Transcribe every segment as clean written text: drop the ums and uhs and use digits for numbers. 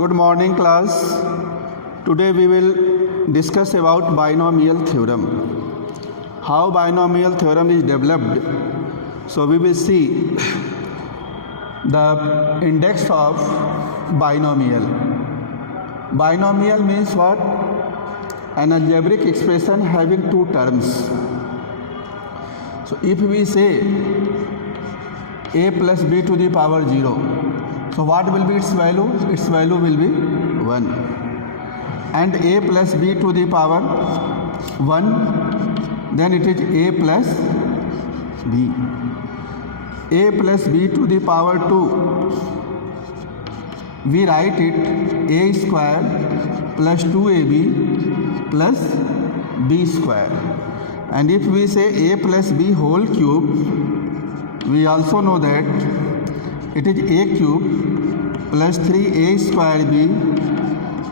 Good morning, class. Today we will discuss about binomial theorem. How binomial theorem is developed. So we will see the index of binomial. Binomial means what? An algebraic expression having two terms. So if we say a plus b to the power 0, so what will be its value? Its value will be 1. And a plus b to the power 1, then it is a plus b. A plus b to the power 2, we write it a square plus 2ab plus b square. And if we say a plus b whole cube, we also know that it is a cube plus 3a square b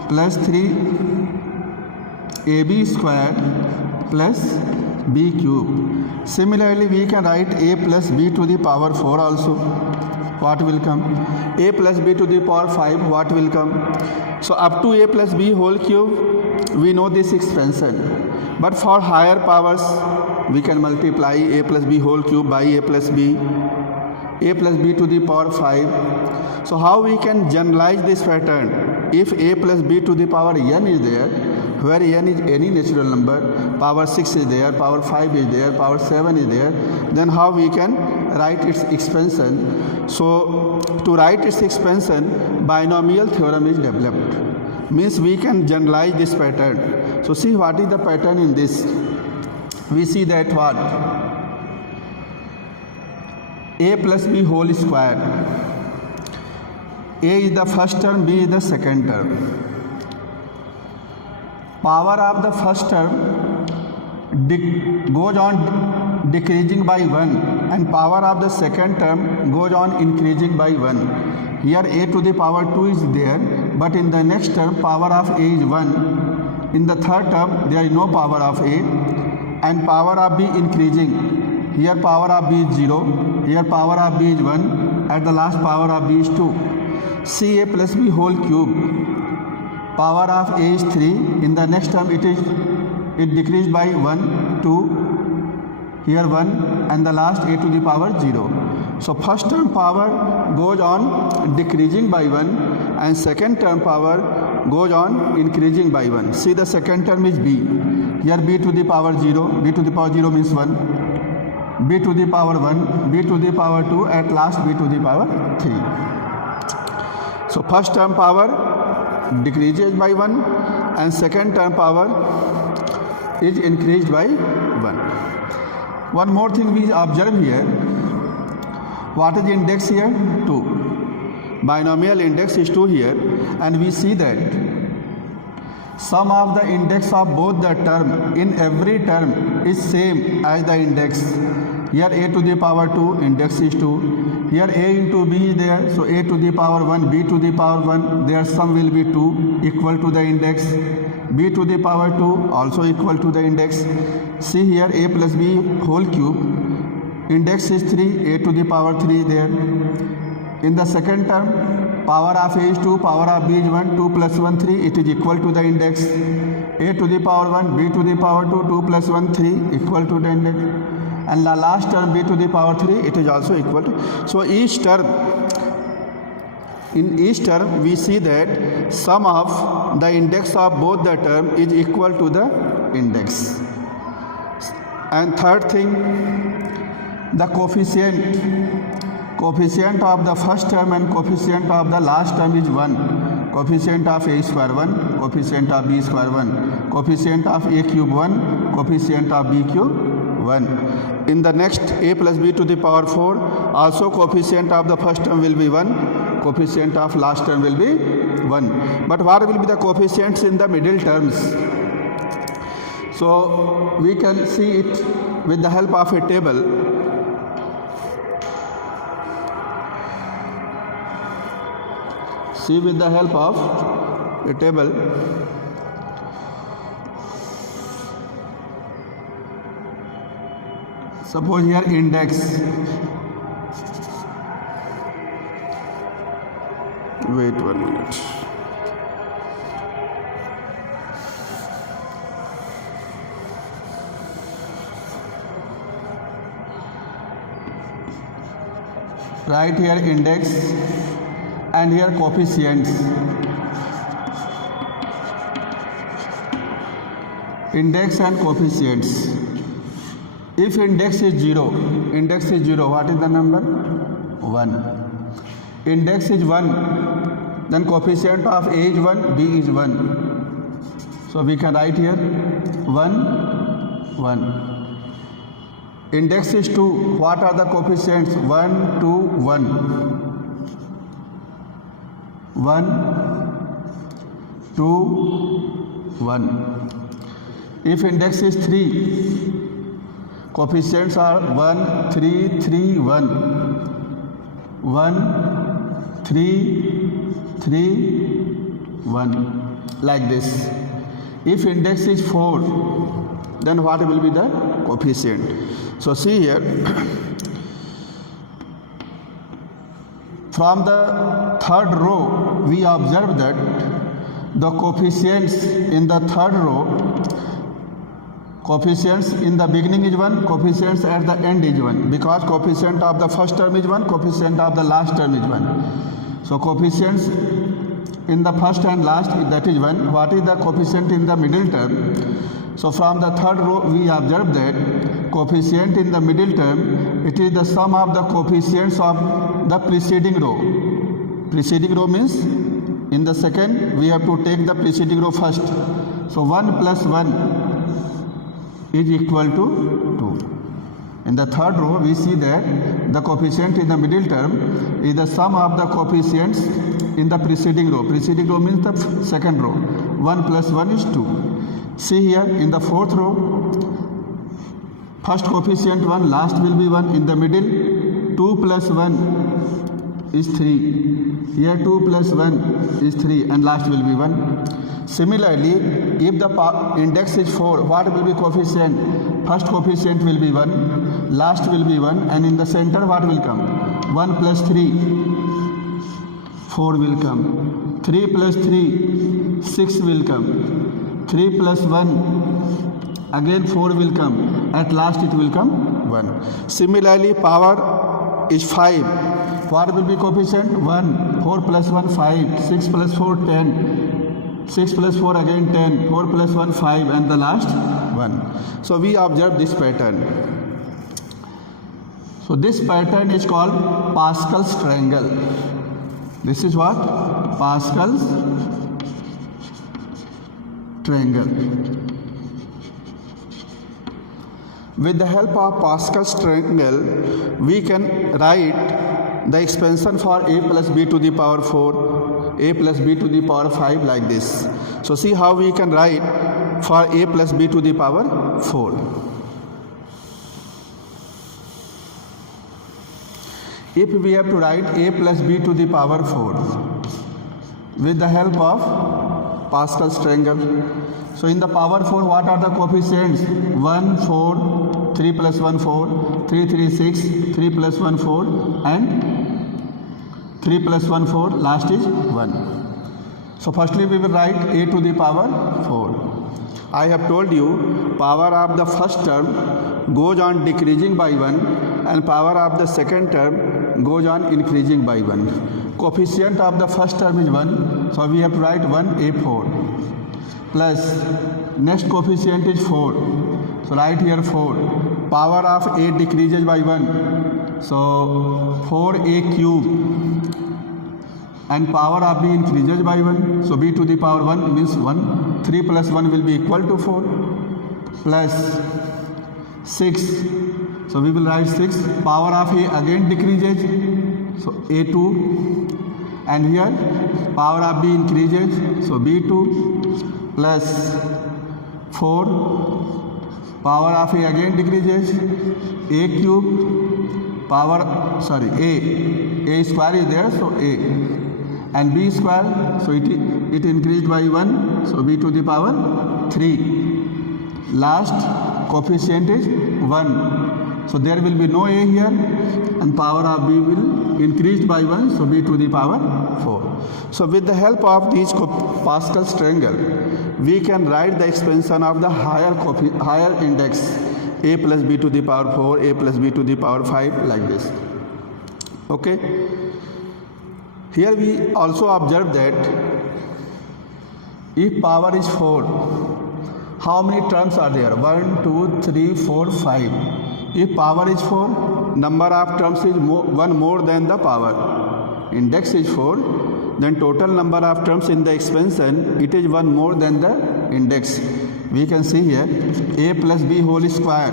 plus 3ab square plus b cube. Similarly, we can write a plus b to the power 4 also. What will come? A plus b to the power 5, what will come? So up to a plus b whole cube, we know this expansion. But for higher powers, we can multiply a plus b whole cube by a plus b to the power 5. So how we can generalize this pattern? If a plus b to the power n is there, where n is any natural number, power 6 is there, power 5 is there, power 7 is there, then how we can write its expansion? So to write its expansion, binomial theorem is developed. Means we can generalize this pattern. So see what is the pattern in this. We see that what? A plus b whole square. A is the first term, b is the second term. Power of the first term goes on decreasing by 1 and power of the second term goes on increasing by 1. Here a to the power 2 is there, but in the next term power of a is 1. In the third term there is no power of a and power of b increasing. Here power of b is 0, here power of b is 1, at the last power of b is 2. See a plus b whole cube. Power of a is 3, in the next term it decreased by 1, 2, here 1, and the last a to the power 0. So first term power goes on decreasing by 1 and second term power goes on increasing by 1. See, the second term is b. Here b to the power 0, b to the power 0 means 1, b to the power 1, b to the power 2, at last b to the power 3. So first term power decreases by 1 and second term power is increased by 1. One more thing we observe here. What is the index here? 2. Binomial index is 2 here, and we see that sum of the index of both the term in every term is same as the index. Here a to the power 2, index is 2. Here a into b is there, so a to the power 1, b to the power 1, their sum will be 2, equal to the index. B to the power 2 also equal to the index. See here a plus b whole cube, index is 3, a to the power 3 there. In the second term, power of a is 2, power of b is 1, 2 plus 1, 3, it is equal to the index. A to the power 1, b to the power 2, 2 plus 1, 3, equal to the index. And the last term b to the power 3, it is also equal to. So each term, in each term we see that sum of the index of both the term is equal to the index. And third thing, the coefficient of the first term and coefficient of the last term is 1. Coefficient of a square 1, coefficient of b square 1, coefficient of a cube 1, coefficient of b cube 1. In the next a plus b to the power 4, also coefficient of the first term will be 1, coefficient of last term will be 1. But what will be the coefficients in the middle terms? So we can see it with the help of a table. See with the help of a table. Suppose here index. Wait 1 minute. write here index and here coefficients. Index and coefficients. If index is 0, what is the number? 1. Index is 1, then coefficient of A is 1, B is 1. So we can write here 1, 1. Index is 2, what are the coefficients? 1, 2, 1. 1, 2, 1. If index is 3, coefficients are 1, 3, 3, 1. 1, 3, 3, 1. Like this. If index is 4, then what will be the coefficient? So see here, from the third row, we observe that the coefficients in the third row, coefficients in the beginning is 1, coefficients at the end is 1, because coefficient of the first term is 1, coefficient of the last term is 1. So coefficients in the first and last, that is 1. What is the coefficient in the middle term? So from the third row we observe that coefficient in the middle term, it is the sum of the coefficients of the preceding row. Preceding row means in the second we have to take the preceding row first. So 1 plus 1 is equal to 2. In the third row we see that the coefficient in the middle term is the sum of the coefficients in the preceding row. Preceding row means the second row. 1 plus 1 is 2. See here in the fourth row, first coefficient 1, last will be 1. In the middle, 2 plus 1 is 3. Here 2 plus 1 is 3 and last will be 1. Similarly, if the index is 4, what will be coefficient? First coefficient will be 1, last will be 1, and in the center what will come? 1 plus 3, 4 will come. 3 plus 3, 6 will come. 3 plus 1, again 4 will come. At last it will come 1. Similarly, power is 5. What will be coefficient? 1. 4 plus 1, 5. 6 plus 4, 10. 6 plus 4 again 10. 4 plus 1, 5. And the last 1. So we observe this pattern. So this pattern is called Pascal's triangle. This is what? Pascal's triangle. With the help of Pascal's triangle, we can write the expansion for a plus b to the power 4, a plus b to the power 5 like this. So see how we can write for a plus b to the power 4. If we have to write a plus b to the power 4 with the help of Pascal's triangle. So in the power 4, what are the coefficients? 1, 4, 3 plus 1, 4, 3, 3, 6, 3 plus 1, 4, and 3 plus 1, 4, last is 1. So firstly we will write a to the power 4. I have told you power of the first term goes on decreasing by 1 and power of the second term goes on increasing by 1. Coefficient of the first term is 1, so we have to write 1a4 plus next coefficient is 4, so write here 4. Power of a decreases by 1, so 4a cube, and power of b increases by 1, so b to the power 1 means 1. 3 plus 1 will be equal to 4 plus 6, so we will write 6. Power of a again decreases, so a2, and here power of b increases, so b2 plus 4. Power of a again decreases, a cube, power a square is there, so a, and b square, so it increased by 1, so b to the power 3. Last coefficient is 1, so there will be no a here, and power of b will increase by 1, so b to the power 4. So with the help of these Pascal's triangle, we can write the expansion of the higher index a plus b to the power 4, a plus b to the power 5 like this. Okay. Here we also observe that if power is 4, how many terms are there? 1, 2, 3, 4, 5. If power is 4, number of terms is one more than the power. Index is 4, then total number of terms in the expansion, it is one more than the index. We can see here a plus b whole square,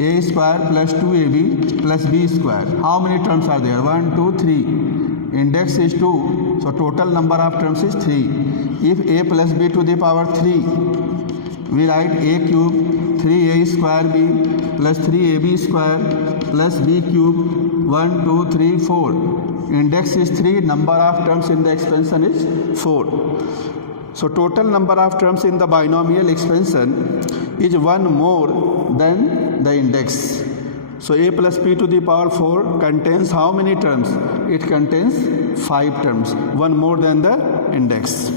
a square plus 2ab plus b square. How many terms are there? 1, 2, 3. Index is 2, so total number of terms is 3. If a plus b to the power 3, we write a cube 3a square b plus 3ab square plus b cube 1, 2, 3, 4. Index is 3, number of terms in the expansion is 4. So total number of terms in the binomial expansion is one more than the index. So a plus b to the power 4 contains how many terms? It contains 5 terms, one more than the index.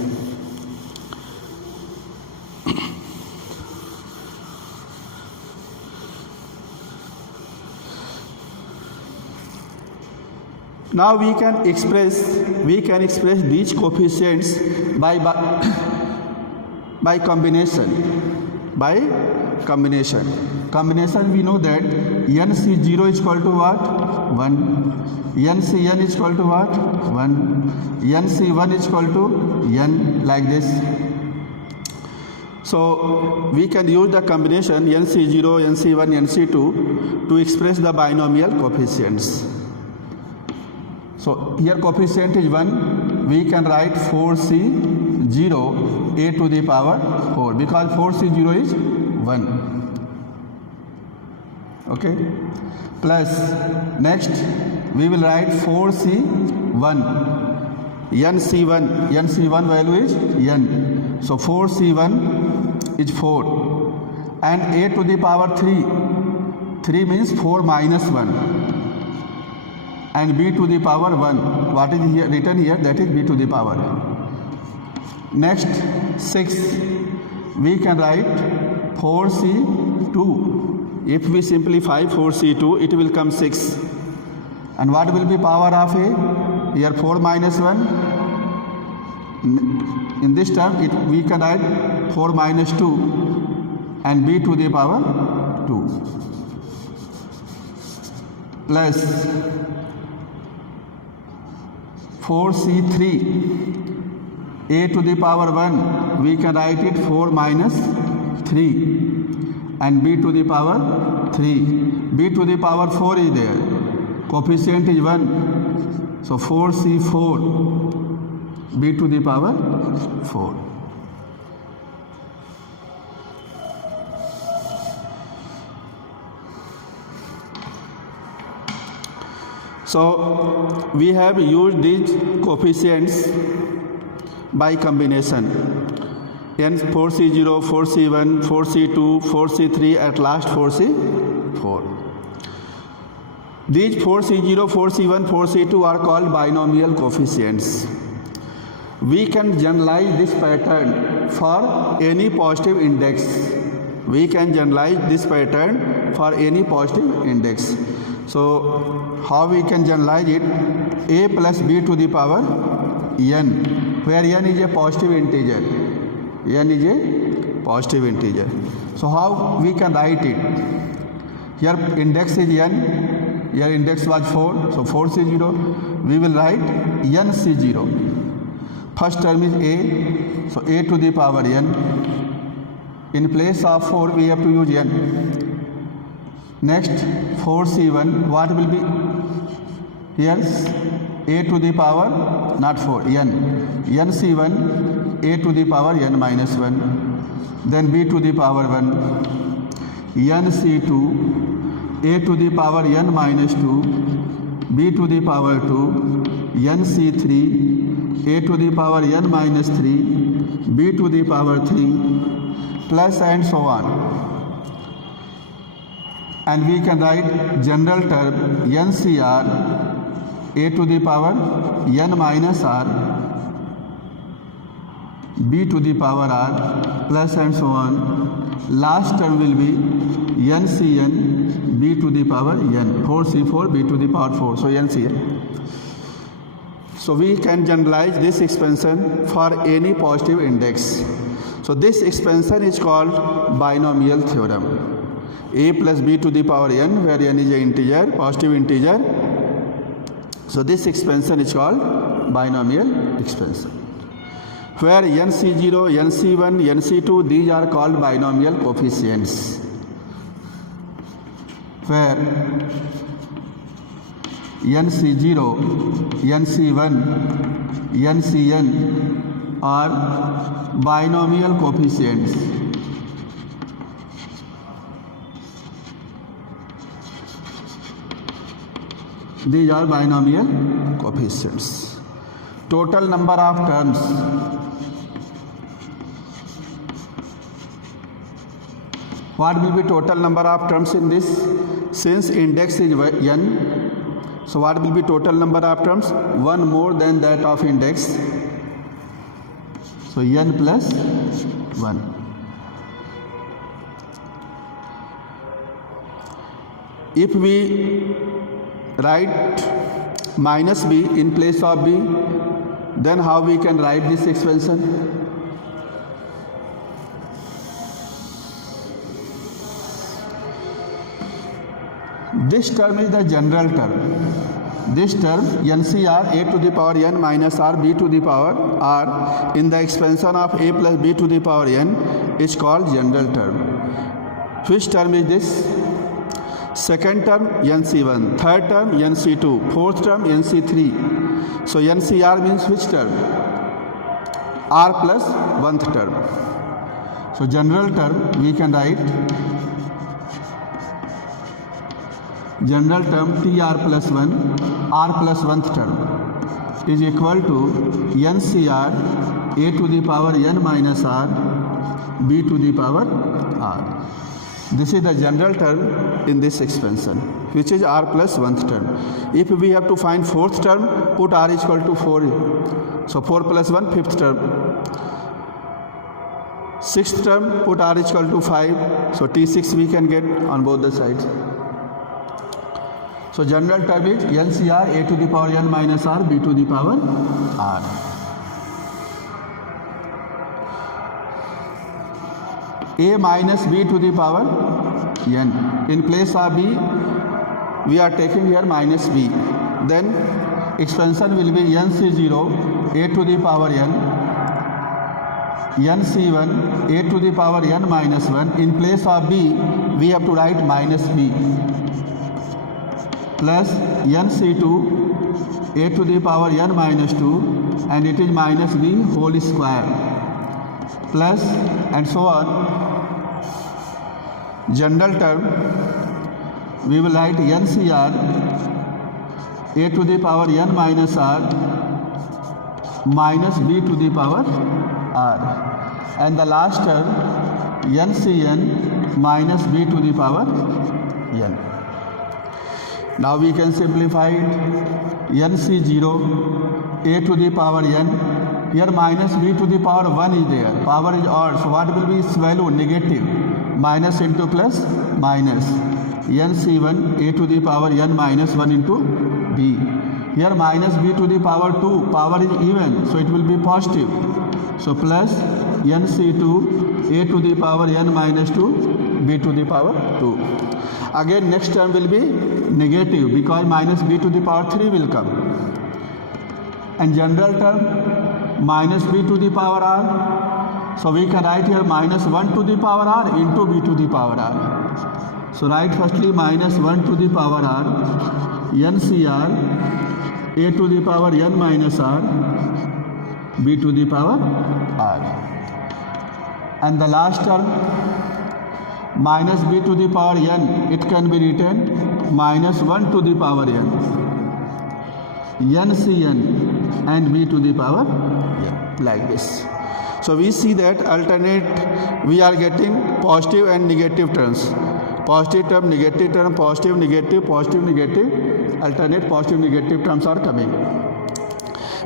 Now we can express these coefficients by combination. By combination. Combination, we know that NC0 is equal to what? 1. NCN is equal to what? 1. NC1 is equal to N, like this. So we can use the combination NC0, NC1, NC2 to express the binomial coefficients. So here coefficient is 1, we can write 4C0 a to the power 4 because 4C0 is 1. Okay, plus next we will write 4C1, NC1 value is N. So 4C1 is 4 and a to the power 3 means 4 minus 1. And b to the power 1. What is here written here? That is b to the power. Next 6. We can write 4C2. If we simplify 4C2, it will come 6. And what will be power of a? Here 4 minus 1. In this term, we can write 4 minus 2 and b to the power 2. Plus 4C3 a to the power 1, we can write it 4 minus 3 and b to the power 3. b to the power 4 is there, coefficient is 1, so 4C4 b to the power 4. So we have used these coefficients by combination. N 4C0, 4C1, 4C2, 4C3, at last 4C4. These 4C0, 4C1, 4C2 are called binomial coefficients. We can generalize this pattern for any positive index. We can generalize this pattern for any positive index. So how we can generalize it? A plus b to the power n, where n is a positive integer. N is a positive integer. So how we can write it? Here index is n, here index was 4, so 4C0. We will write nC0. First term is a, so a to the power n. In place of 4 we have to use n. Next 4C1, what will be? Here a to the power, not 4, n. nC1, a to the power n minus 1. Then b to the power 1. nC2, a to the power n minus 2. b to the power 2. nC3, a to the power n minus 3. b to the power 3. Plus and so on. And we can write general term NCR, a to the power n minus r, b to the power r, plus and so on. Last term will be NCN, b to the power n. 4c4 b to the power 4. So NCn. So we can generalize this expansion for any positive index. So this expansion is called binomial theorem. A plus b to the power n, where n is an integer, positive integer. So this expansion is called binomial expansion. Where nc0, nc1, nc2, these are called binomial coefficients. Where nc0, nc1, ncn are binomial coefficients. These are binomial coefficients. Total number of terms. What will be total number of terms in this? Since index is n, so what will be total number of terms? One more than that of index. So n plus 1. If we write minus b in place of b, then how we can write this expansion? This term is the general term. This term NCR a to the power n minus r b to the power r in the expansion of a plus b to the power n is called general term. Which term is this? Second term NC1, third term NC2, fourth term NC3. So NCR means which term? R plus 1th term. So general term we can write general term TR plus 1, R plus 1th term is equal to NCR a to the power n minus r, b to the power r. This is the general term in this expansion, which is r plus 1th term. If we have to find 4th term, put r is equal to 4. So 4 plus 1, 5th term. 6th term, put r is equal to 5. So T6 we can get on both the sides. So general term is NCR a to the power n minus r, b to the power r. A minus b to the power n. In place of b, we are taking here minus b. Then expansion will be nc0 a to the power n, nc1 a to the power n minus 1. In place of b, we have to write minus b plus nc2 a to the power n minus 2, and it is minus b whole square plus and so on. General term we will write NCR a to the power n minus r minus b to the power r, and the last term NCN minus b to the power n. Now we can simplify it. NC0 a to the power n, here minus b to the power 1 is there, power is odd, so what will be its value? Negative. Minus into plus minus. NC1 a to the power n minus 1 into b. Here minus b to the power 2, power is even, so it will be positive. So plus NC2 a to the power n minus 2 b to the power 2. Again next term will be negative because minus b to the power 3 will come. And general term minus b to the power r. So we can write here minus 1 to the power r into b to the power r. So write firstly minus 1 to the power r, NCR a to the power n minus r, b to the power r. And the last term minus b to the power n, it can be written minus 1 to the power n, NCN and b to the power n, like this. So we see that alternate we are getting positive and negative terms. Positive term, negative term, positive, negative, alternate positive, negative terms are coming.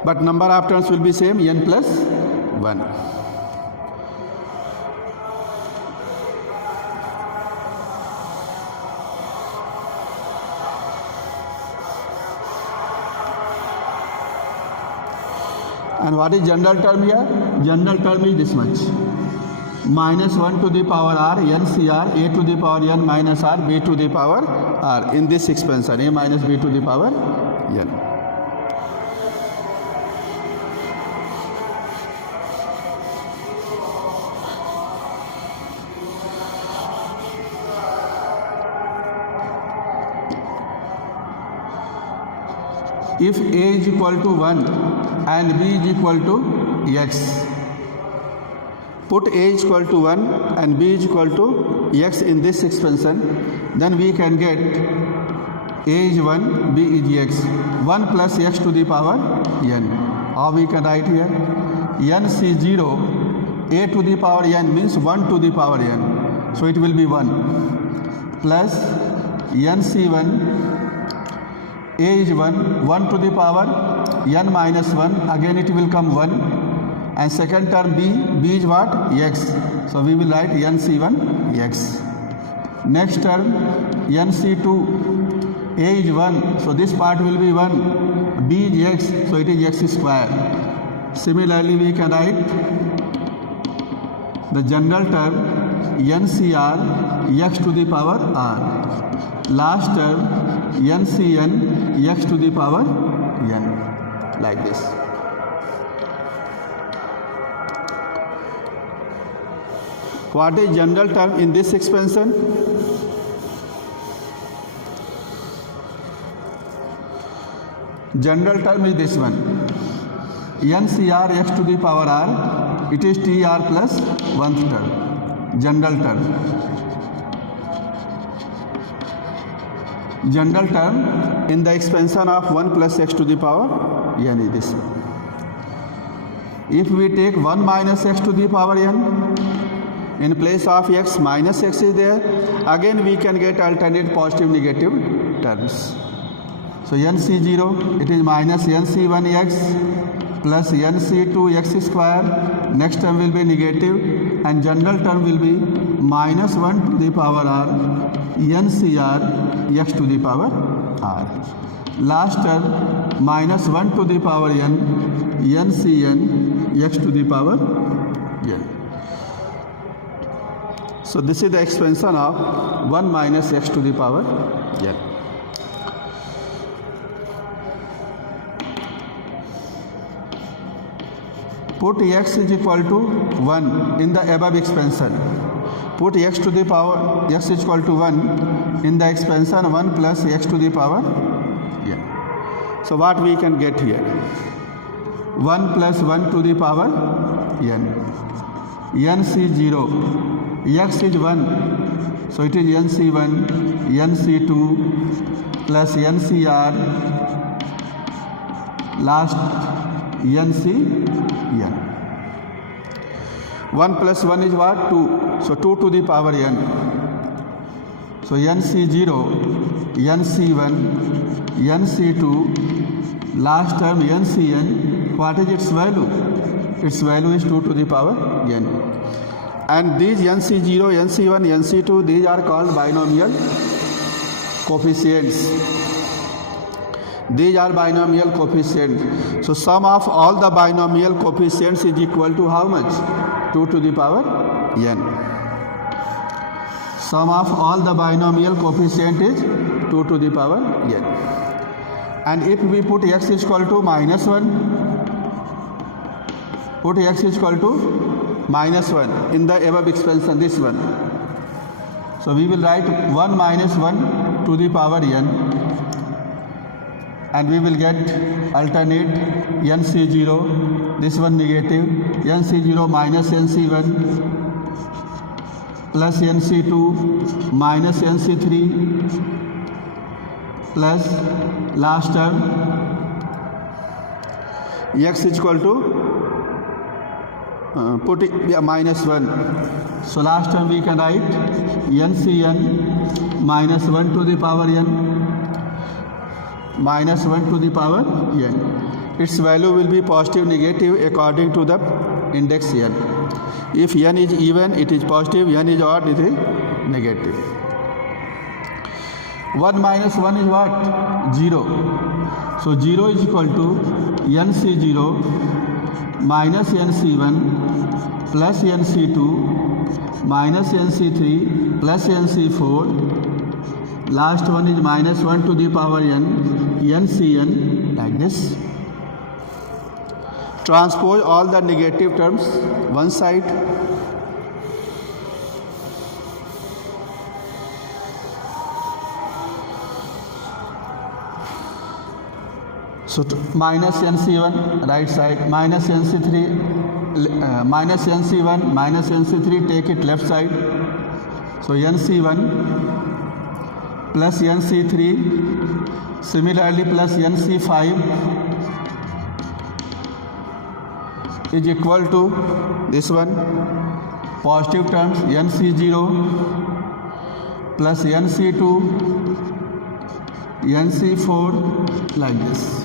But number of terms will be same, n plus 1. And what is general term here? General term is this much. Minus 1 to the power r NCR a to the power n minus r b to the power r in this expansion a minus b to the power n. If a is equal to 1 and b is equal to x, put a is equal to 1 and b is equal to x in this expansion, then we can get a is 1, b is x, 1 plus x to the power n. Or we can write here nc0 a to the power n means 1 to the power n, so it will be 1 plus nc1 a is 1 to the power n minus 1, again it will come 1, and second term b is what? X. So we will write nc1 x. Next term nc2 a is 1, so this part will be 1, b is x, so it is x square. Similarly we can write the general term ncr x to the power r. Last term ncn x to the power n, like this. What is general term in this expansion? General term is this one, ncr x to the power r, it is tr plus 1th term, general term. General term in the expansion of 1 plus x to the power n is this one. If we take 1 minus x to the power n, in place of x minus x is there, again we can get alternate positive negative terms. So nc0 it is minus nc1x plus nc2x square, next term will be negative, and general term will be minus 1 to the power r ncr x to the power r. Last term minus 1 to the power n ncn x to the power n. So this is the expansion of 1 minus x to the power n. Put x is equal to 1 in the above expansion. Put x to the power x is equal to 1 in the expansion 1 plus x to the power n. So what we can get here? 1 plus 1 to the power n. nc0 x is 1, so it is nc1 nc2 plus ncr, last ncn. 1 plus 1 is what? 2, so 2 to the power n. So nc0 nc1 nc2, last term ncn, what is its value? Its value is 2 to the power n. And these nc0 nc1 nc2, these are called binomial coefficients. These are binomial coefficients. So sum of all the binomial coefficients is equal to how much? 2 to the power n. Sum of all the binomial coefficient is 2 to the power n. And if we put x is equal to minus 1, put x is equal to minus 1 in the above expansion, this one. So we will write 1 minus 1 to the power n, and we will get alternate nc0, this one negative, nc0 minus nc1 plus nc2 minus nc3 plus last term x is equal to put it minus 1. So last term we can write ncn minus 1 to the power n minus 1 to the power n. Its value will be positive negative according to the index n. If n is even, it is positive, n is odd, it is negative. 1 minus 1 is what? 0. So 0 is equal to nc0 minus NC1 plus NC2 minus NC3 plus NC4. Last one is minus 1 to the power n, NCn, like this. Transpose all the negative terms one side. So minus NC1 right side, minus NC3, minus NC1, minus NC3, take it left side. So NC1 plus NC3, similarly plus NC5 is equal to this one, positive terms NC0 plus NC2, NC4, like this.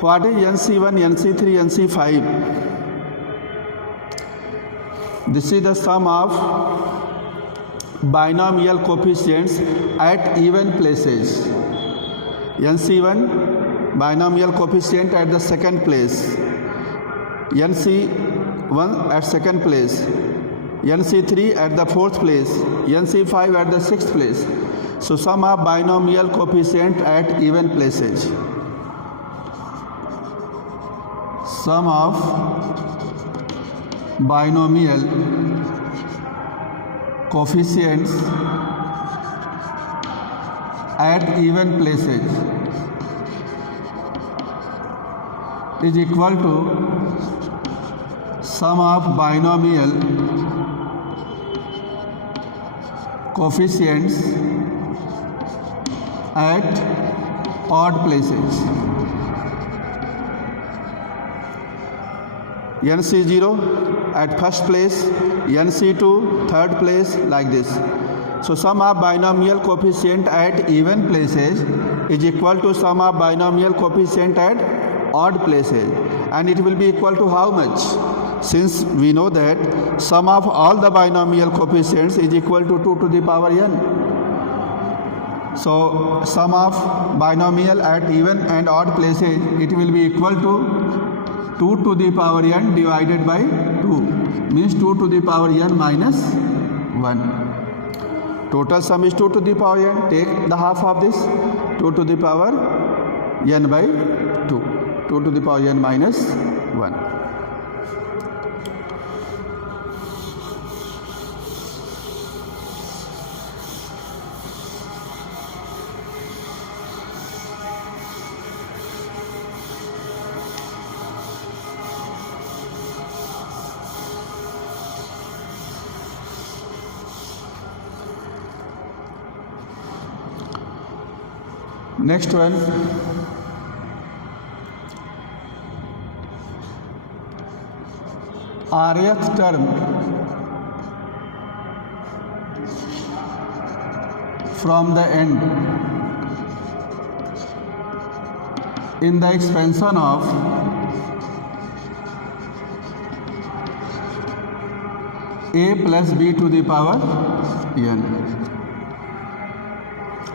What is NC1, NC3, NC5? This is the sum of binomial coefficients at even places. NC1 binomial coefficient at the second place, NC1 at second place, NC3 at the fourth place, NC5 at the sixth place. So sum of binomial coefficient at even places. Sum of binomial coefficients at even places is equal to sum of binomial coefficients at odd places. NC0 at first place, NC2 third place, like this. So sum of binomial coefficient at even places is equal to sum of binomial coefficient at odd places, and it will be equal to how much? Since we know that sum of all the binomial coefficients is equal to 2 to the power n. So sum of binomial at even and odd places, it will be equal to 2 to the power n divided by 2, means 2 to the power n minus 1. Total sum is 2 to the power n. Take the half of this, 2 to the power n by 2. 2 to the power n minus 1. Next one, rth term from the end in the expansion of a plus b to the power n.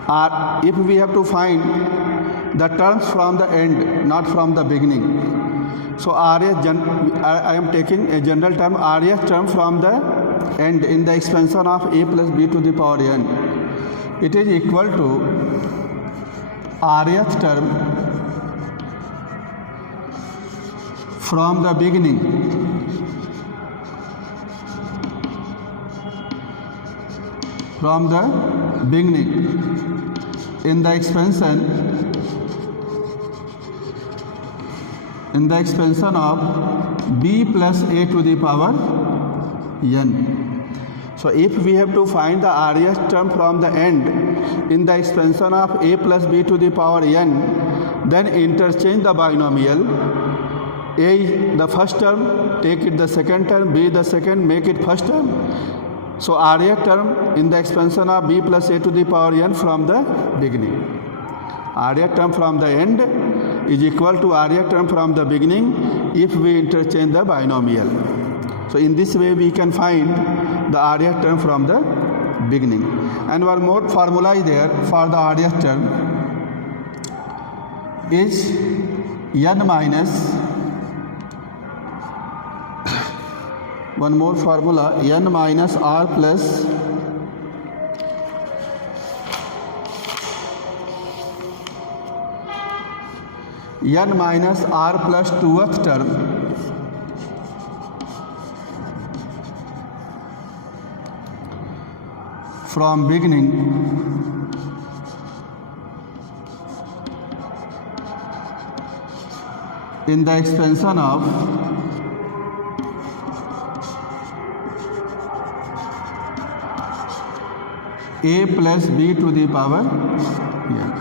Or if we have to find the terms from the end, not from the beginning. So I am taking a general term, rth term from the end in the expansion of a plus b to the power n. It is equal to rth term from the beginning in the expansion of b plus a to the power n. So if we have to find the rth term from the end in the expansion of a plus b to the power n, then interchange the binomial. A is the first term, take it the second term, b the second, make it first term. So rth term in the expansion of b plus a to the power n from the beginning. Rth term from the end is equal to rth term from the beginning if we interchange the binomial. So in this way we can find the rth term from the beginning. And one more formula is there for the rth term is n minus one more formula, n minus r plus n minus r plus 2th term from beginning in the expansion of a plus b to the power n.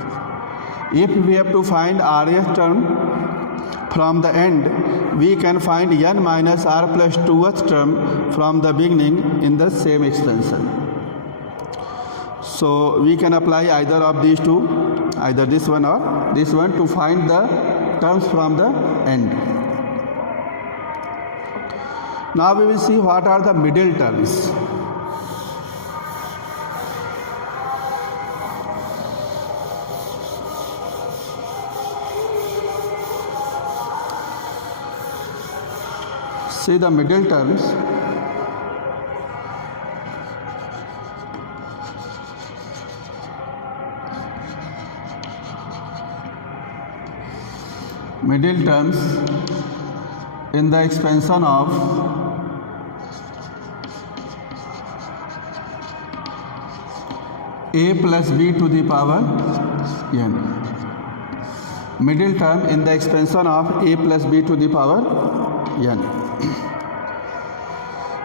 If we have to find rth term from the end, we can find n minus r plus 2th term from the beginning in the same expansion. So we can apply either of these two, either this one or this one, to find the terms from the end. Now we will see what are the middle terms. See the middle terms. Middle terms in the expansion of a plus b to the power n. Middle term in the expansion of a plus b to the power n.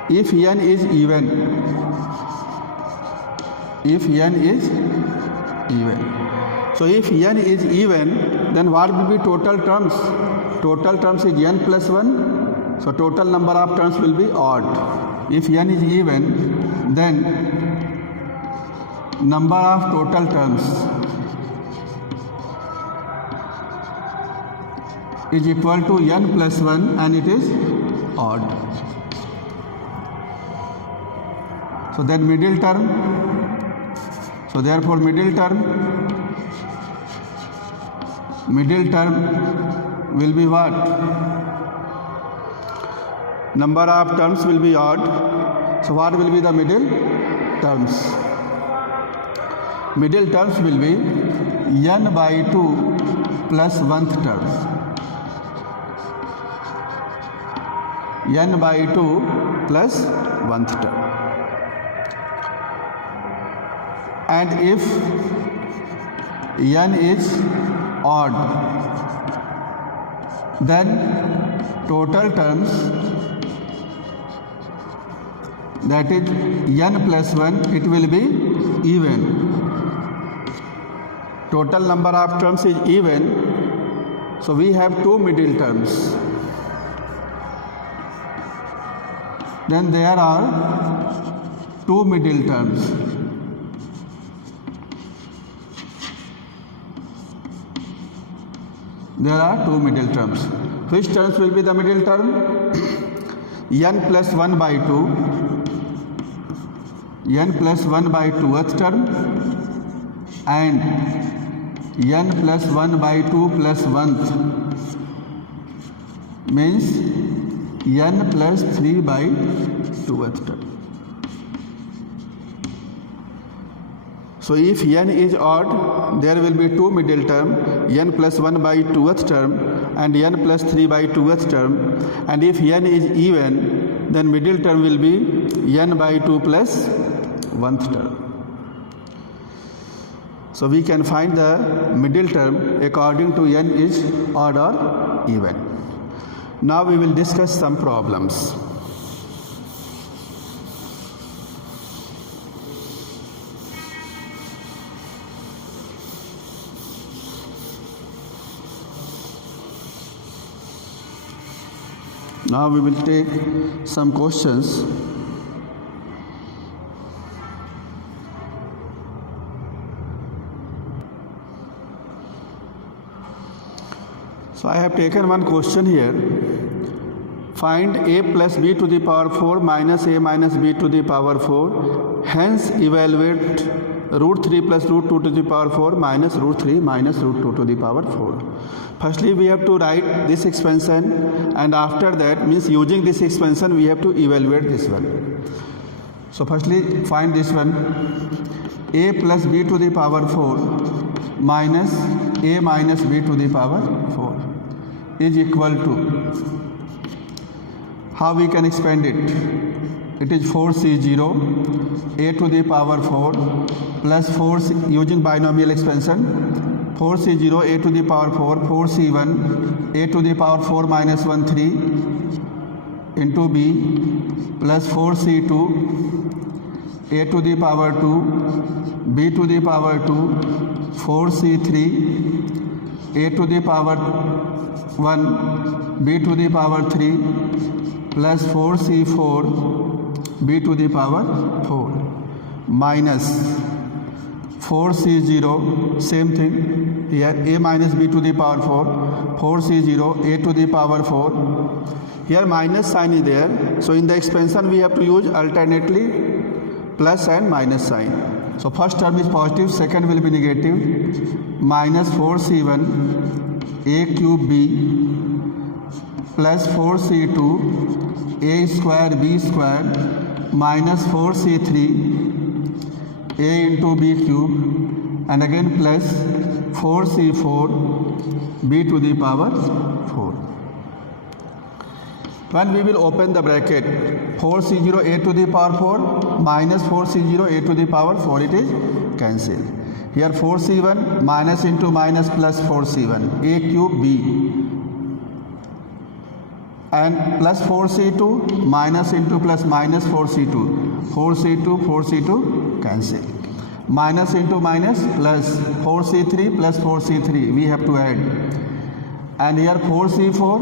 If n is even, so if n is even, then what will be total terms? Total terms is n plus 1, so total number of terms will be odd. If n is even, then number of total terms is equal to n plus 1 and it is odd. So then middle term, so therefore middle term will be what? Number of terms will be odd. So what will be the middle terms? Middle terms will be n by 2 plus 1th term. N by 2 plus 1th term. And if n is odd, then total terms, that is n plus 1, it will be even. Total number of terms is even, so we have two middle terms. Then there are two middle terms. There are two middle terms. Which terms will be the middle term? n plus 1 by 2, n plus 1 by 2th term, and n plus 1 by 2 plus 1th, means n plus 3 by 2th term. So if n is odd, there will be two middle term, n plus 1 by 2th term and n plus 3 by 2th term. And if n is even, then middle term will be n by 2 plus 1th term. So we can find the middle term according to n is odd or even. Now we will discuss some problems. Now we will take some questions. So I have taken one question here. Find a plus b to the power 4 minus a minus b to the power 4. Hence evaluate root 3 plus root 2 to the power 4 minus root 3 minus root 2 to the power 4. Firstly, we have to write this expansion, and after that means using this expansion we have to evaluate this one. So firstly find this one, a plus b to the power 4 minus a minus b to the power 4 is equal to, how we can expand it? It is 4c0 a to the power 4 plus 4c, using binomial expansion, 4c0 a to the power 4, 4c1 a to the power 4 minus 1 3 into b plus 4c2 a to the power 2 b to the power 2 4c3 a to the power 1 b to the power 3 plus 4c4 b to the power 4 minus 4c0, same thing here, a minus b to the power 4, 4c0 a to the power 4. Here minus sign is there, so in the expansion we have to use alternately plus and minus sign. So first term is positive, second will be negative, minus 4c1 a cube b plus 4c2 a square b square minus 4c3 a into b cube and again plus 4c4 b to the power 4. When we will open the bracket, 4c0 a to the power 4 minus 4c0 a to the power 4, it is cancelled. Here 4c1 minus into minus plus 4c1 a cube b and plus 4c2 minus into plus minus 4c2, 4c2 cancel, minus into minus plus 4c3 plus 4c3 we have to add, and here 4c4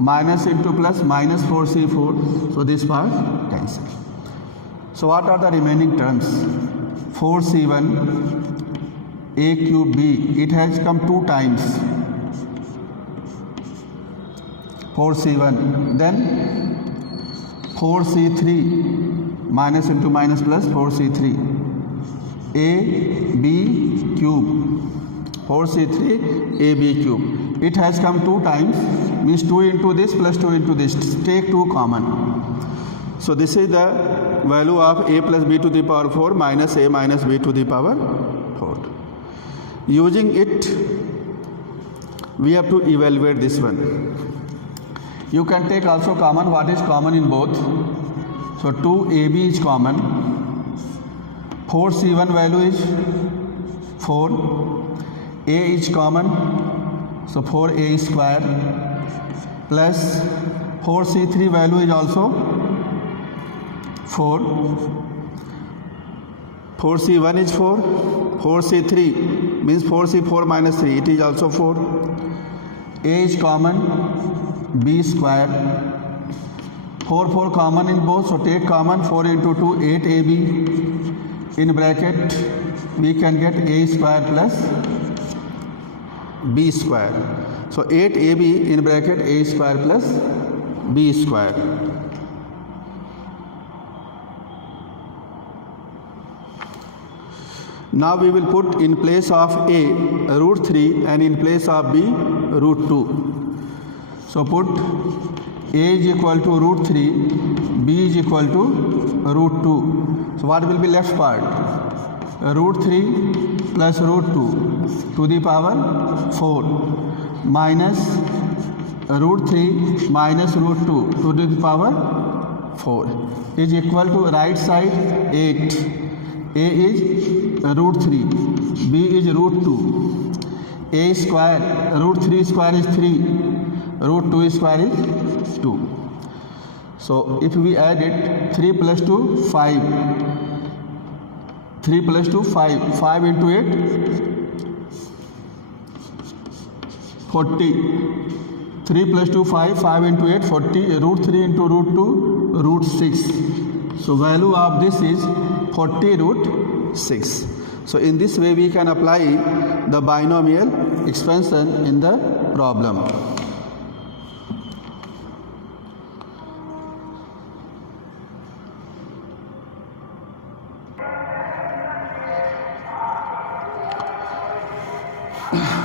minus into plus minus 4c4, so this part cancel. So what are the remaining terms? 4c1 a cube b, it has come 2 times, 4c1, then 4c3 minus into minus plus 4c3 a b cube, 4c3 a b cube, it has come 2 times, means 2 into this plus 2 into this, take 2 common. So this is the value of a plus b to the power 4 minus a minus b to the power 4. Using it we have to evaluate this one. You can take also common, what is common in both? So 2ab is common, 4c1 value is 4, a is common, so 4a square plus 4c3 value is also 4, 4c1 is 4, 4c3 means 4c4 minus 3, it is also 4, a is common, b square, 4 common in both, so take common, 4 into 2 8ab, in bracket we can get a square plus b square, so 8ab in bracket a square plus b square. Now we will put in place of a root 3 and in place of b root 2. So put a is equal to root 3, b is equal to root 2. So what will be left part? Root 3 plus root 2 to the power 4 minus root 3 minus root 2 to the power 4 is equal to right side 8. A is root 3, b is root 2, a square, root 3 square is 3, root 2 square is 2. So if we add it, 3 plus 2 5, 3 plus 2 5, 5 into 8 40, 3 plus 2 5, 5 into 8 40, root 3 into root 2 root 6. So value of this is 40 root 6. So in this way we can apply the binomial expansion in the problem.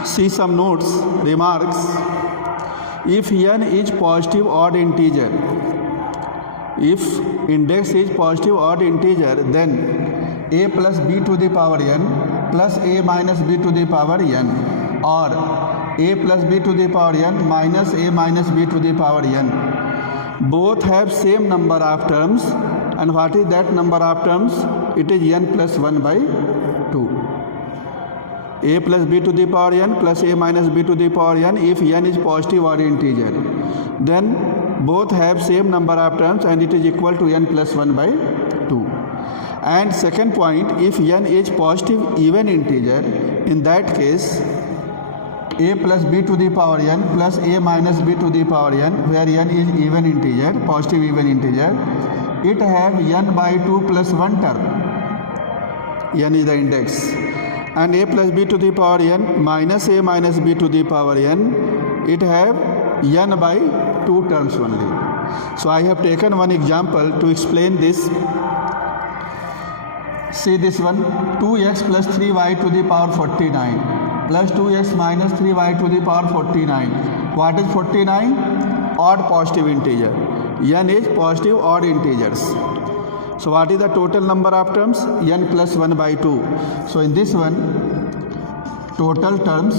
see some notes, remarks. If n is positive odd integer, if index is positive odd integer, then a plus b to the power n plus a minus b to the power n, or a plus b to the power n minus a minus b to the power n, both have same number of terms. And what is that number of terms? It is n plus 1 by 2. A plus b to the power n plus a minus b to the power n, if n is positive odd integer, then both have same number of terms and it is equal to n plus 1 by 2. And second point, if n is positive even integer, in that case a plus b to the power n plus a minus b to the power n, where n is even integer, positive even integer, it have n by 2 plus 1 term. N is the index. And a plus b to the power n minus a minus b to the power n, it have n by 2 terms only. So I have taken one example to explain this. See this one, 2x plus 3y to the power 49 plus 2x minus 3y to the power 49. What is 49? Odd positive integer. N is positive odd integers. So what is the total number of terms? N plus 1 by 2. So in this one, total terms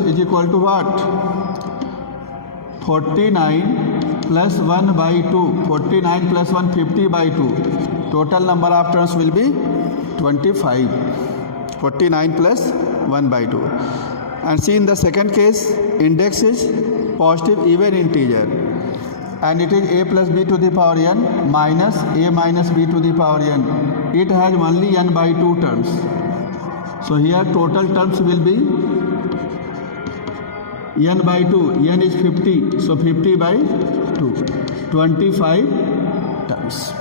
is equal to what? 49 plus 1 by 2. 49 plus 1, 50 by 2. Total number of terms will be 25. 49 plus 1 by 2. And see in the second case, index is positive even integer. And it is a plus b to the power n minus a minus b to the power n. It has only n by 2 terms. So here total terms will be n by 2. N is 50. So 50 by 2. 25 terms.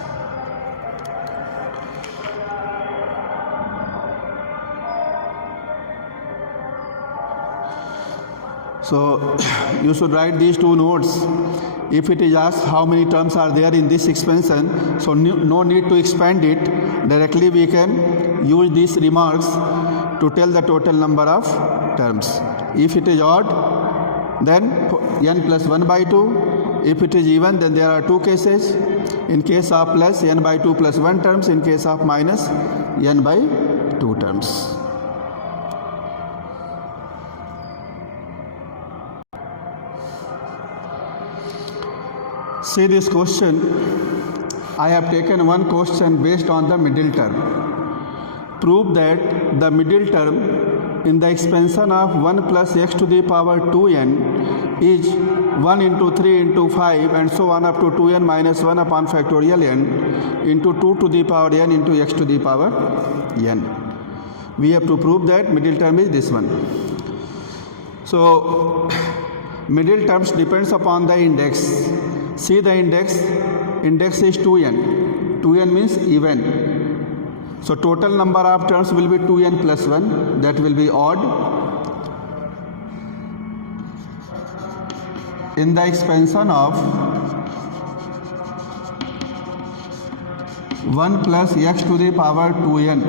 So you should write these two notes. If it is asked how many terms are there in this expansion, so no need to expand it. Directly we can use these remarks to tell the total number of terms. If it is odd, then n plus 1 by 2. If it is even, then there are two cases. In case of plus, n by 2 plus 1 terms. In case of minus, n by 2 terms. See this question. I have taken one question based on the middle term. Prove that the middle term in the expansion of 1 plus x to the power 2n is 1 into 3 into 5 and so on up to 2n minus 1 upon factorial n into 2 to the power n into x to the power n. We have to prove that middle term is this one. So middle terms depends upon the index. See the index is 2n. 2n means even. So total number of terms will be 2n plus 1. That will be odd. In the expansion of 1 plus x to the power 2n,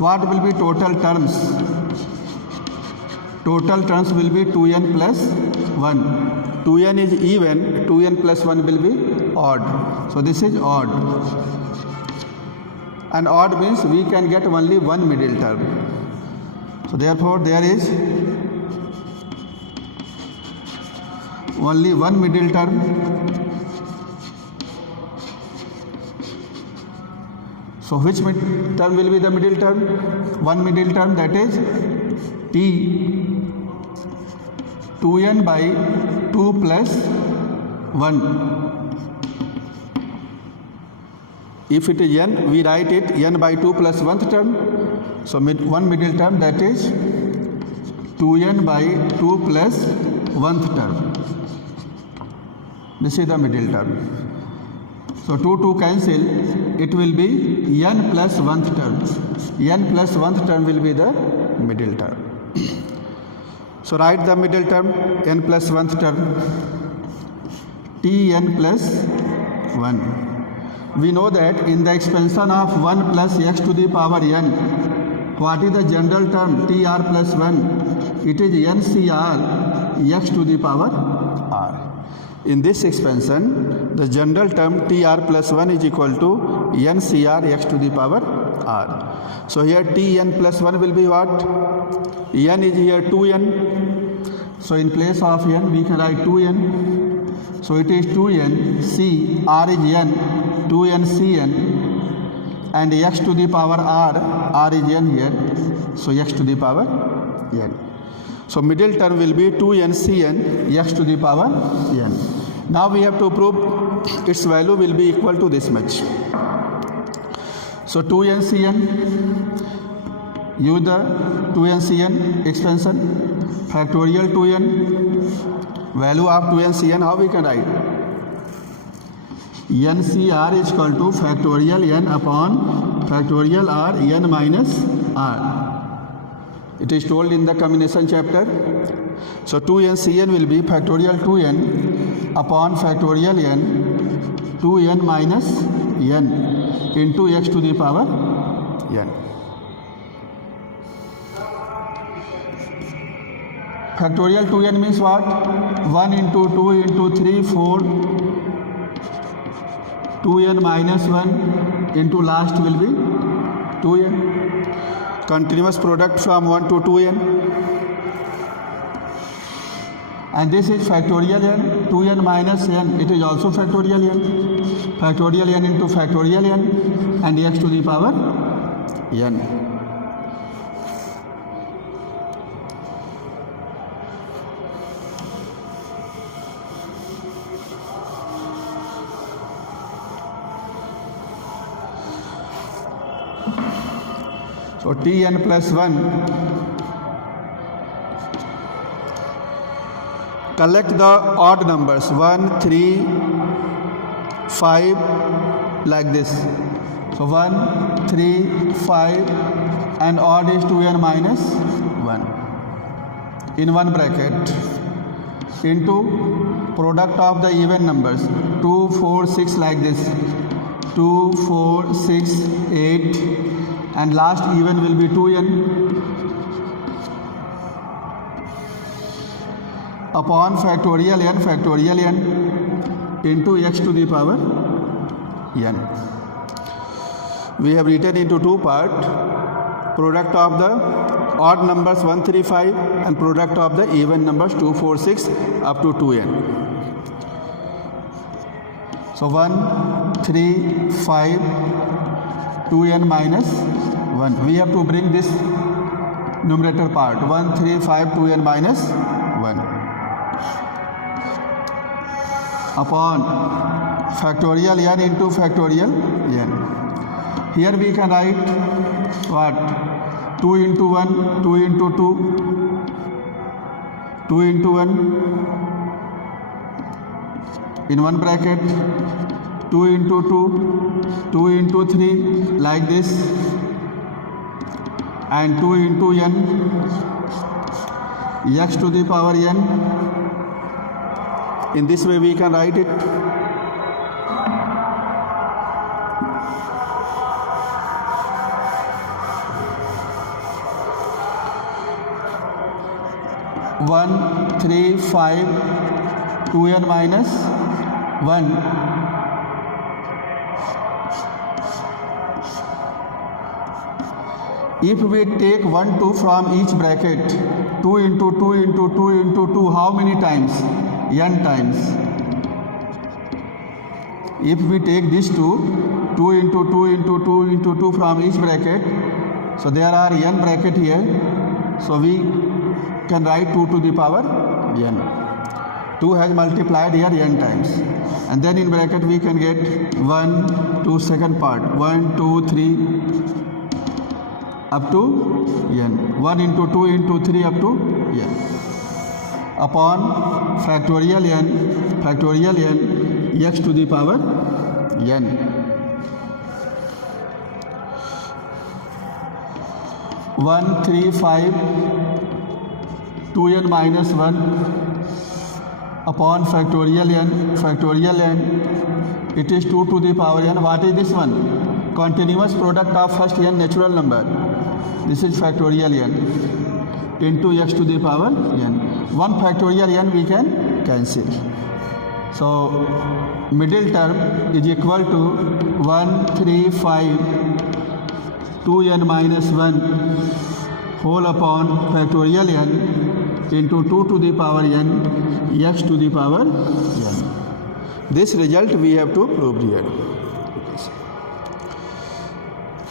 what will be total terms? Total terms will be 2n plus 1. 2n is even, 2n plus 1 will be odd. So this is odd. And odd means we can get only one middle term. So therefore there is only one middle term. So which term will be the middle term? One middle term, that is t 2n by 2 plus 1. If it is n, we write it n by 2 plus 1th term. So one middle term, that is 2n by 2 plus 1th term. This is the middle term. So 2 cancel, it will be n plus 1th term. N plus 1th term will be the middle term. So write the middle term, n plus 1th term, tn plus 1. We know that in the expansion of 1 plus x to the power n, What is the general term TR plus 1? It is NCR x to the power R. In this expansion, the general term TR plus 1 is equal to NCR x to the power R. So here Tn plus 1 will be what? N is here 2n. So in place of n, we can write 2n. So it is 2n C, R is n, 2n Cn, and x to the power R is n here. So x to the power n. So middle term will be 2n Cn x to the power n. Now we have to prove its value will be equal to this much. So 2n Cn, use the 2n Cn expansion, factorial 2n, value of 2n Cn, how we can write? NCR is equal to factorial n upon factorial R n minus R. It is told in the combination chapter. So 2n Cn will be factorial 2n upon factorial n 2n minus n into x to the power n. Factorial 2n means what? 1 into 2 into 3, 4, 2n minus 1 into last will be 2n. Continuous product from 1 to 2n. And this is factorial n, 2n minus n, it is also factorial n. Factorial n into factorial n and x to the power n. So Tn plus 1, collect the odd numbers 1, 3, 5 like this. So 1, 3, 5 and odd is 2n minus 1 in one bracket into product of the even numbers 2, 4, 6 like this, 2, 4, 6, 8 and last even will be 2n upon factorial n into x to the power n. We have written into two parts, product of the odd numbers 1, 3, 5 and product of the even numbers 2, 4, 6 up to 2n. So 1, 3, 5, 2n minus 1. We have to bring this numerator part 1, 3, 5, 2n minus 1 upon factorial n into factorial n. Here we can write what? 2 into 1, 2 into 2, 2 into 1 in one bracket, 2 into 2, 2 into 3 like this and 2 into n x to the power n. In this way we can write it. One, 3, 5, 2n minus 1. If we take 1, 2 from each bracket, 2 into 2 into 2 into 2, how many times? N times. If we take this 2, 2 into 2 into 2 into 2 from each bracket, so there are n bracket here, so we can write 2 to the power n. 2 has multiplied here n times. And then in bracket we can get 1 to second part, 1, 2, 3, up to n. 1 into 2 into 3 up to n. Upon factorial n x to the power n. One, 3, 5, 2n minus 1 upon factorial n, it is 2 to the power n. What is this one? Continuous product of first n natural number. This is factorial n into x to the power n. 1 factorial n we can cancel. So middle term is equal to 1, 3, 5, 2n minus 1 whole upon factorial n into 2 to the power n x to the power n. This result we have to prove here.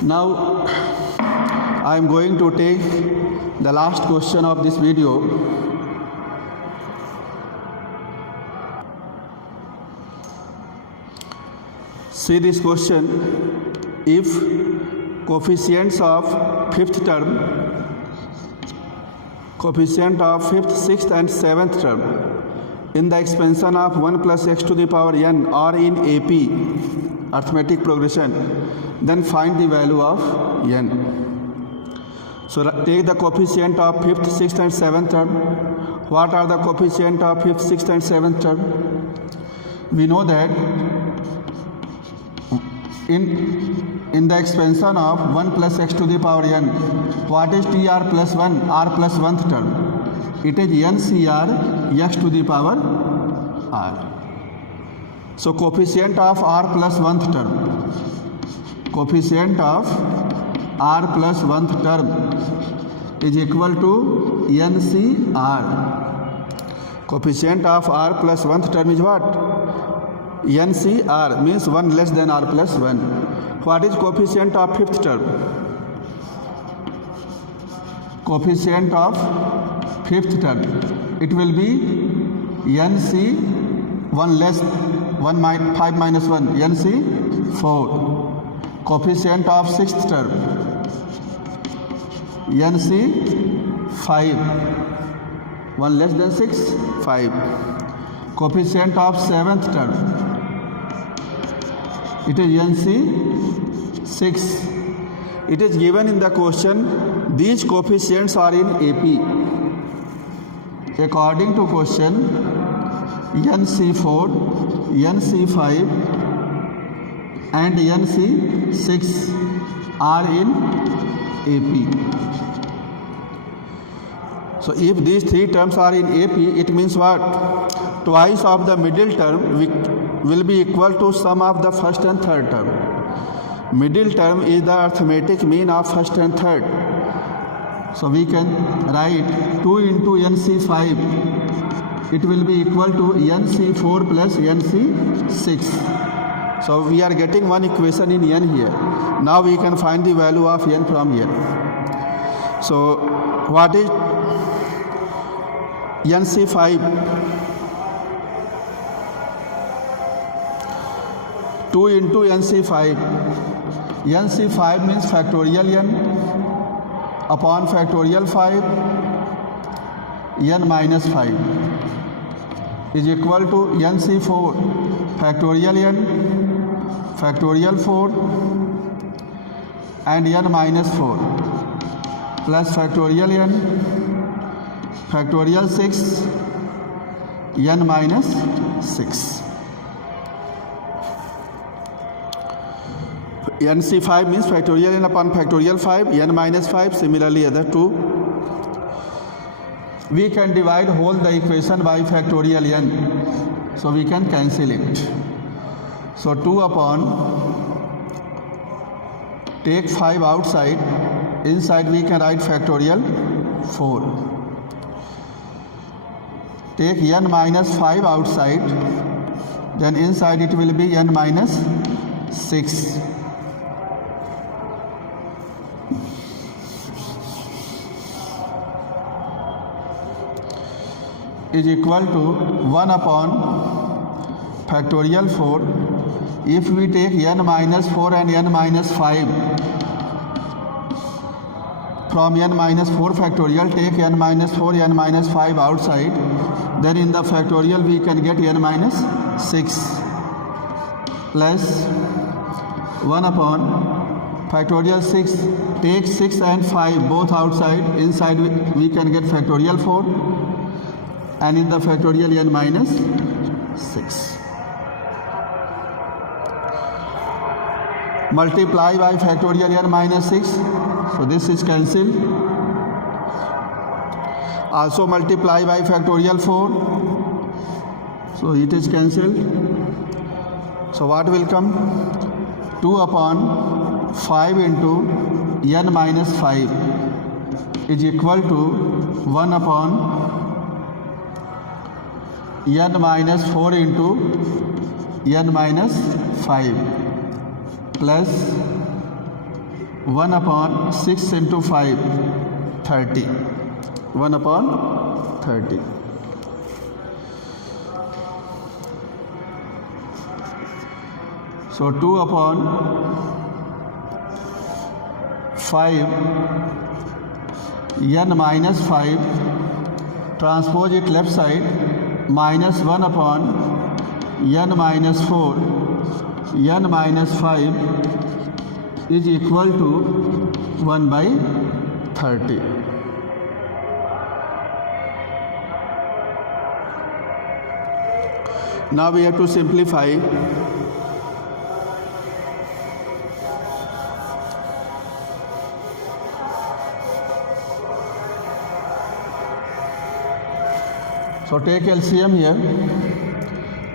Now I am going to take the last question of this video. See this question. If coefficients of fifth term, coefficient of fifth, sixth and seventh term in the expansion of 1 plus x to the power n are in AP, arithmetic progression, then find the value of n. So take the coefficient of fifth, sixth and seventh term. What are the coefficient of fifth, sixth and seventh term? We know that in the expansion of 1 plus x to the power n, what is tr plus 1, r plus 1th term? It is ncr x to the power r. So coefficient of r plus 1th term, coefficient of r plus 1th term is equal to ncr. Coefficient of r plus 1th term is what? ncr means 1 less than r plus 1. What is coefficient of fifth term? Coefficient of fifth term, it will be nc 1 less 5 minus 1, nc 4. Coefficient of sixth term, nc 5, 1 less than 6, 5. Coefficient of seventh term, it is nc 6. It is given in the question, these coefficients are in AP. According to question, nc4, nc5 and nc6 are in AP. So if these three terms are in AP, it means what? Twice of the middle term will be equal to sum of the first and third term. Middle term is the arithmetic mean of first and third. So we can write 2 into nc5, it will be equal to nc4 plus nc6. So we are getting one equation in n here. Now we can find the value of n from here. So what is nc5? 2 into nc5. nc5 means factorial n upon factorial 5 n minus 5 is equal to nc4 factorial n factorial 4 and n minus 4 plus factorial n factorial 6 n minus 6. nc5 means factorial n upon factorial 5, n minus 5, similarly other two. We can divide whole the equation by factorial n, so we can cancel it. So 2 upon, take 5 outside, inside we can write factorial 4. Take n minus 5 outside, then inside it will be n minus 6. Is equal to 1 upon factorial 4. If we take n minus 4 and n minus 5, from n minus 4 factorial, take n minus 4, n minus 5 outside, then in the factorial we can get n minus 6 plus 1 upon factorial 6. Take 6 and 5 both outside, inside we can get factorial 4 and in the factorial n minus 6. Multiply by factorial n minus 6, so this is cancelled. Also multiply by factorial 4, so it is cancelled. So what will come? 2 upon 5 into n minus 5 is equal to 1 upon n minus 4 into n minus 5 plus 1 upon 6 into 5, 30. 1 upon 30. So 2 upon 5 n minus 5, transpose it left side, minus 1 upon n minus 4 n minus 5 is equal to 1 by 30. Now we have to simplify. So take LCM here.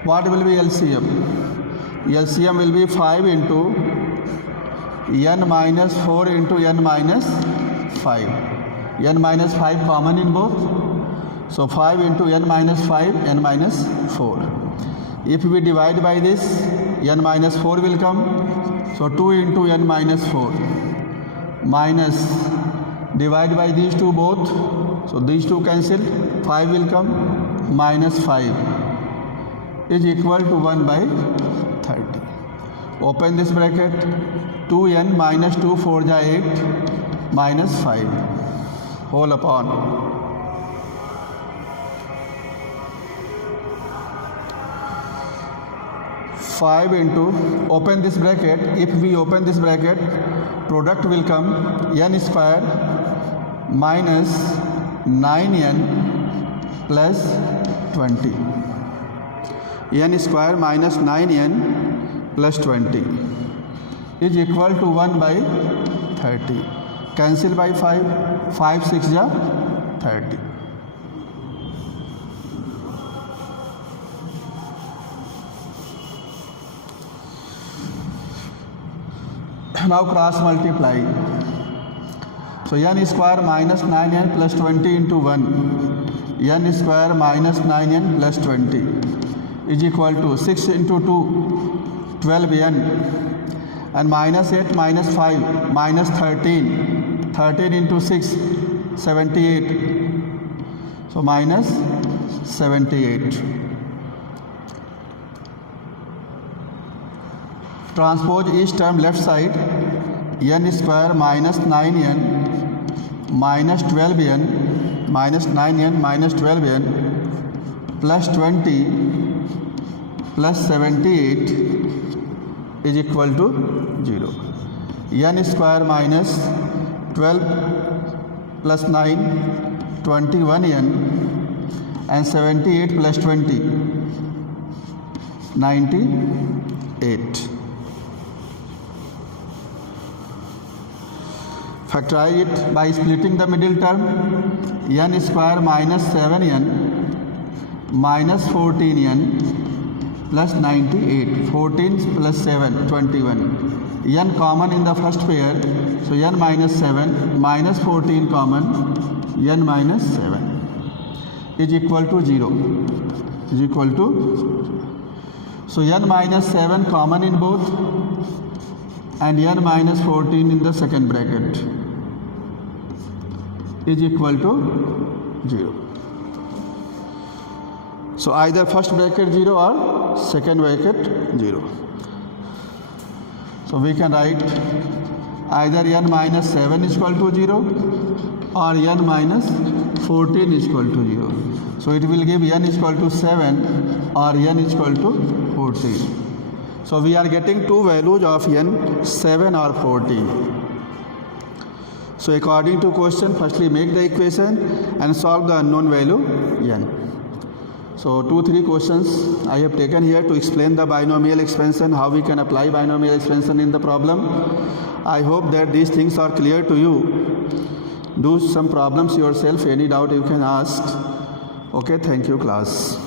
What will be LCM? LCM will be 5 into n minus 4 into n minus 5. n minus 5 common in both. So 5 into n minus 5, n minus 4. If we divide by this, n minus 4 will come. So 2 into n minus 4 minus, divide by these two both. So these two cancel, 5 will come, minus 5 is equal to 1 by 30. Open this bracket, 2n minus 2 4 ja 8 minus 5 whole upon 5 into, open this bracket, if we open this bracket, product will come n square minus 9n plus 20. n square minus 9n plus 20 is equal to 1 by 30. Cancel by 5, 5 6 ja 30. Now cross multiply. So n square minus 9n plus 20 into 1, n square minus 9n plus 20 is equal to 6 into 2, 12n, and minus 8 minus 5 minus 13, 13 into 6, 78. So minus 78. Transpose each term left side, n square minus 9n minus 12n minus 9n minus 12n plus 20 plus 78 is equal to 0. n square minus 12 plus 9, 21n, and 78 plus 20, 98. Factorize it by splitting the middle term, n square minus 7n minus 14n plus 98, 14 plus 7, 21. n common in the first pair, so n minus 7 minus 14 common, n minus 7 is equal to 0. Is equal to, so n minus 7 common in both and n minus 14 in the second bracket is equal to 0. So either first bracket 0 or second bracket 0. So we can write either n minus 7 is equal to 0 or n minus 14 is equal to 0. So it will give n is equal to 7 or n is equal to 14. So we are getting two values of n, 7 or 14. So according to question, firstly make the equation and solve the unknown value n. So 2-3 questions I have taken here to explain the binomial expansion, how we can apply binomial expansion in the problem. I hope that these things are clear to you. Do some problems yourself. Any doubt you can ask. Okay, thank you class.